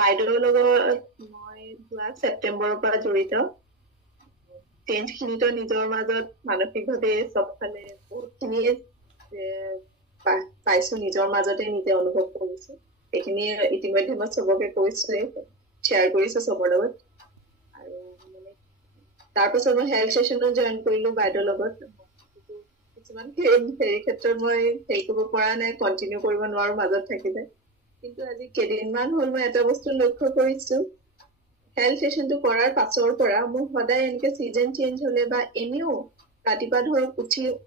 বাইদেউৰ লগত মই যোৱা ছেপ্টেম্বৰৰ পৰা জড়িত। চেঞ্জ খিনিতো নিজৰ মাজত মানসিকভাৱে চবফালে বহুতখিনিয়ে পাইছো, নিজৰ মাজতে নিজে অনুভৱ কৰিছো। সেইখিনি ইতিমধ্যে মই চবকে কৈছোৱে, শ্বেয়াৰ কৰিছো চবৰ লগত। আৰু মানে তাৰপাছত মই হেল্থ ছেশ্যনত জইন কৰিলো বাইদেউৰ লগত। কিছুমান হেৰি ক্ষেত্ৰত মই হেৰি কৰিব পৰা নাই, কণ্টিনিউ কৰিব নোৱাৰো, মাজত থাকিলে। কিন্তু আজি কেইদিনমান হ'ল মই এটা বস্তু লক্ষ্য কৰিছো, হেল্থ ছেশ্যনটো কৰাৰ পাছৰ পৰা মোৰ সদায় এনেকে চিজন চেঞ্জ হলে বা এনেও ৰাতিপুৱা ধৰক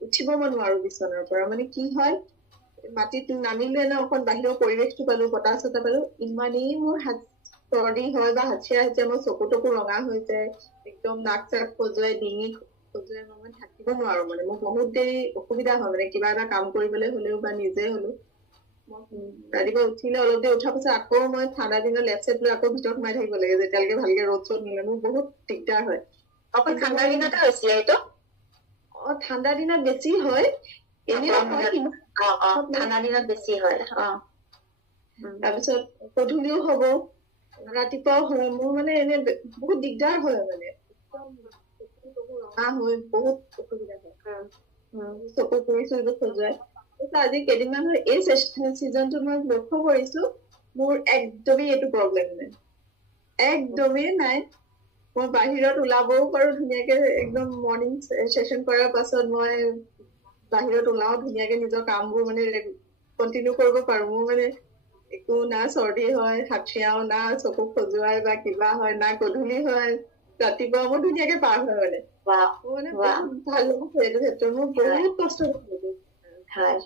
উঠিব মই নোৱাৰো বিচনাৰ পৰা। মানে কি হয়, মাটিত নামিলে না অকণ বাহিৰৰ পৰিৱেশটো পালো, বতাহ চতাহ পালো, ইমানেই মোৰ চৰ্দি হয় বা হাঁচিয়া হাঁচিয়া, মোৰ চকু তকু ৰঙা হৈ যায়, একদম নাক চাক খজুৱাই, ডিঙি খজুৱাই, মই থাকিব নোৱাৰো। মানে মোৰ বহুত দেৰি অসুবিধা হয়, মানে কিবা এটা কাম কৰিবলৈ হলেও বা নিজে হলেও। ৰাতিপুৱা উঠিলে অলপ দেৰি উঠাৰ পিছত আকৌ মই ঠাণ্ডা দিনত লেপ চেপ লৈ আকৌ ভিতৰত সোমাই থাকিব লাগে, যেতিয়ালৈকে ভালকে ৰ'দ চ'দ নিলে। মোৰ বহুত দিগদাৰ হয়। অকল ঠাণ্ডা দিনতে হৈছিলে এইটো? ঠাণ্ডা দিনত বেছি হয়, এনেও হয়, ঠাণ্ডা দিনত বেছি হয়। তাৰপিছত গধূলিও হব, ৰাতিপুৱাও হয়। মোৰ মানে এনে বহুত দিগদাৰ হয়, মানে ৰঙা হৈ বহুত অসুবিধা হয়, চকু ফুৰি চুৰি খজুৱাই। আজি কেইদিনমান হয় এই চিজনটো মই লক্ষ্য কৰিছো, মোৰ একদমেই এইটো প্ৰব্লেম নাই, একদমেই নাই। মই বাহিৰত ওলাবও পাৰো ধুনীয়াকে, একদম মৰ্ণিং ছেশ্যন কৰাৰ পাছত মই বাহিৰত ওলাও ধুনীয়াকে, নিজৰ কামবোৰ মানে কন্টিনিউ কৰিব পাৰো। মোৰ মানে একো না চৰ্দি হয়, হাঁচিয়াও না, চকু খজুৱাই বা কিবা হয় না, গধূলি হয়, ৰাতিপুৱা মোৰ ধুনীয়াকে পাৰ হয়। মানে মোৰ মানে বহুত ভাল লাগে এইটো ক্ষেত্ৰত। মোৰ বহুত কষ্ট হয়।